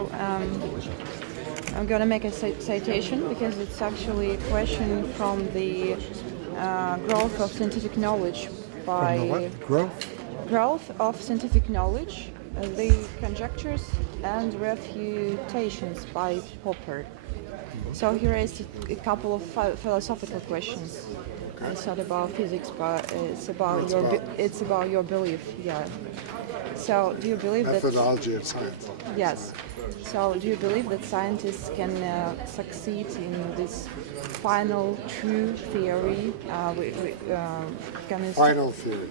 I'm going to make a citation because it's actually a question from the growth of scientific knowledge by From the what? growth of scientific knowledge, the conjectures and refutations by Popper. So here is a couple of philosophical questions. It's not about physics, but it's about your belief. Yeah. So, do you believe Methodology of science. Yes. So, do you believe that scientists can succeed in this final true theory? Final theory.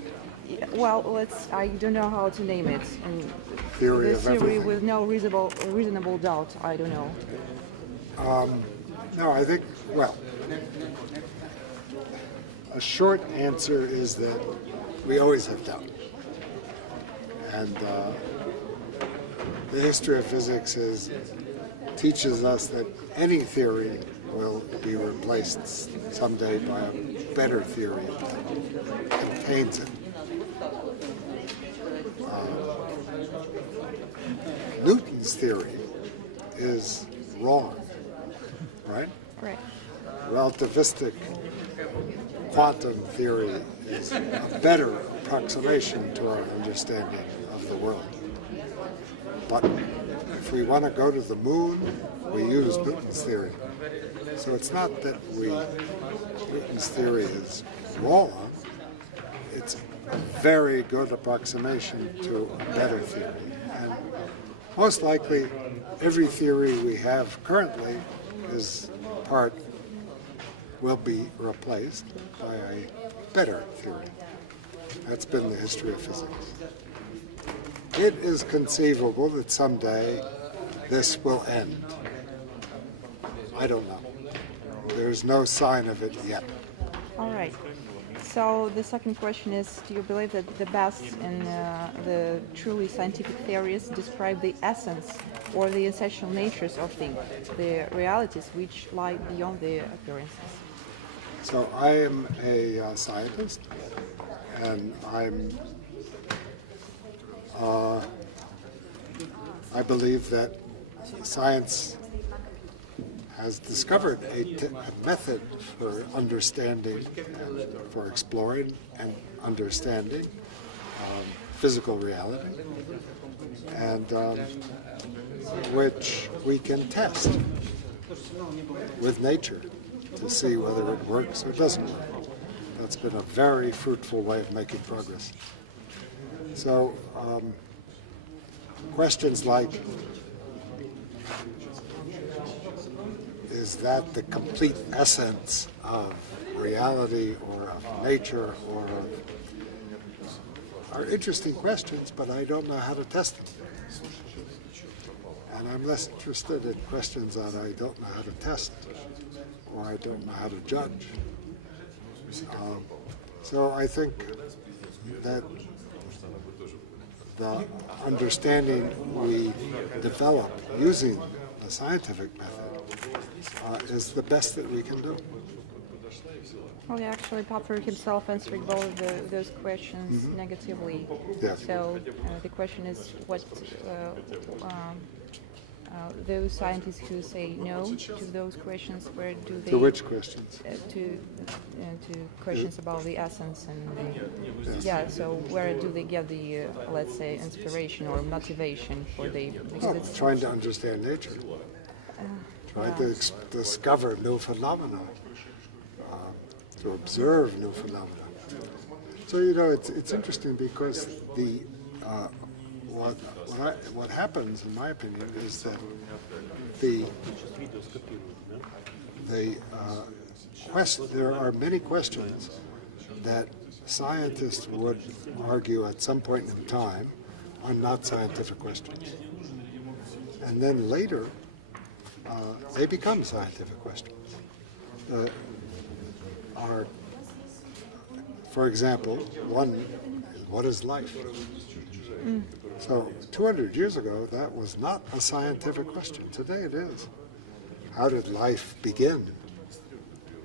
Well, I don't know how to name it. And Theory the of theory everything. with no reasonable doubt. I don't know. No, I think, well, a short answer is that we always have doubt. And the history of physics teaches us that any theory will be replaced someday by a better theory that contains it. Newton's theory is wrong, right? Correct. Relativistic quantum theory is a better approximation to our understanding of the world. But if we want to go to the moon, we use Newton's theory. So it's not that Newton's theory is wrong, it's a very good approximation to a better theory. And most likely, every theory we have currently will be replaced by a better theory. That's been the history of physics. It is conceivable that someday this will end. I don't know. There's no sign of it yet. All right. So the second question is, do you believe that the best and the truly scientific theories describe the essence or the essential natures of the realities which lie beyond the appearances? So I am a scientist, and I believe that science has discovered a method for understanding, for exploring and understanding physical reality, and which we can test with nature to see whether it works or doesn't work. That's been a very fruitful way of making progress. So questions like, is that the complete essence of reality or of nature are interesting questions, but I don't know how to test them. And I'm less interested in questions that I don't know how to test or I don't know how to judge. So I think that the understanding we develop using the scientific method is the best that we can do. Well, actually, Popper himself answered both of those questions negatively. Yes. So the question is, what those scientists who say no to those questions, where do they? To which questions? To questions about the essence and yeah. So where do they get the let's say inspiration or motivation for Trying to understand nature. Trying to discover new phenomena, to observe new phenomena. So it's interesting because what happens, in my opinion, is that there are many questions that scientists would argue at some point in time are not scientific questions, and then later they become scientific questions. For example, one is, what is life? So 200 years ago, that was not a scientific question. Today it is. How did life begin?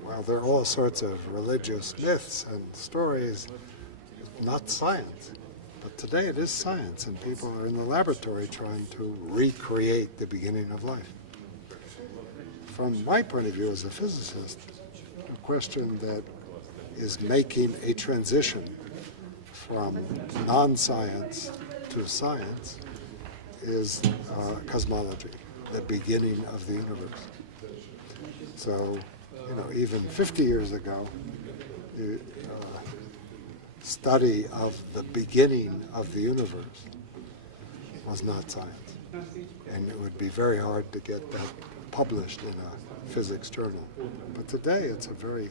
Well, there are all sorts of religious myths and stories, not science. But today it is science, and people are in the laboratory trying to recreate the beginning of life. From my point of view as a physicist, a question that is making a transition from non-science to science is cosmology, the beginning of the universe. So, even 50 years ago, the study of the beginning of the universe was not science. And it would be very hard to get that published in a physics journal. But today it's a very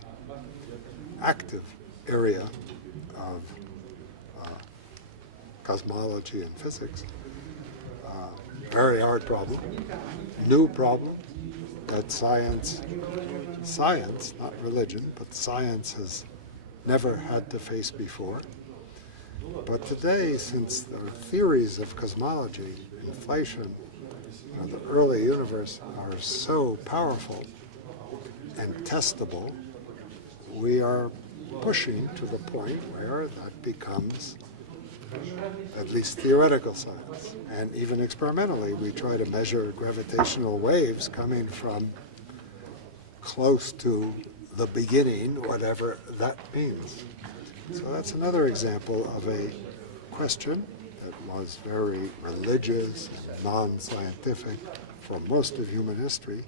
active area of cosmology and physics. Very hard problem, new problem that science, not religion, but science has never had to face before. But today, since the theories of cosmology, inflation, the early universe are so powerful and testable, we are pushing to the point where that becomes at least theoretical science. And even experimentally, we try to measure gravitational waves coming from close to the beginning, whatever that means. So that's another example of a question that was very religious, non-scientific for most of human history,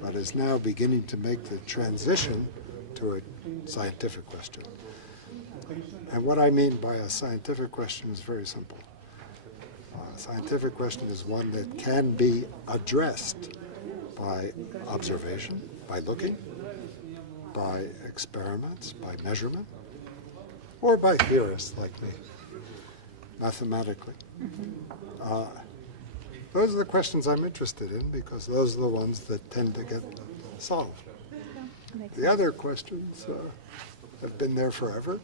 but is now beginning to make the transition to a scientific question. And what I mean by a scientific question is very simple. A scientific question is one that can be addressed by observation, by looking, by experiments, by measurement, or by theorists like me, mathematically. Those are the questions I'm interested in because those are the ones that tend to get solved. The other questions have been there forever.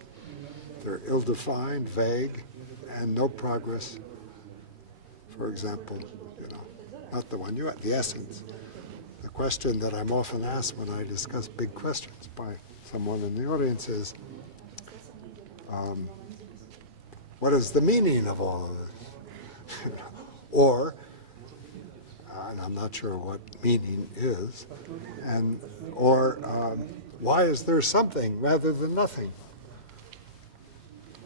They're ill-defined, vague, and no progress. For example, not the one you had, the essence. The question that I'm often asked when I discuss big questions by someone in the audience is, what is the meaning of all of this? Or, and I'm not sure what meaning is, or why is there something rather than nothing?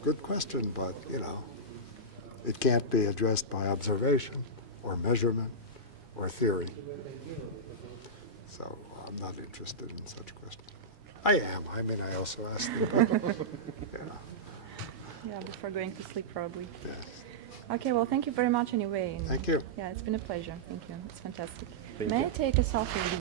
Good question, but it can't be addressed by observation or measurement or theory. So I'm not interested in such questions. I am. I also ask them. Yeah, before going to sleep, probably. Yes. Okay, well, thank you very much anyway. Thank you. Yeah, it's been a pleasure. Thank you. It's fantastic. Thank May you. I take a selfie with you?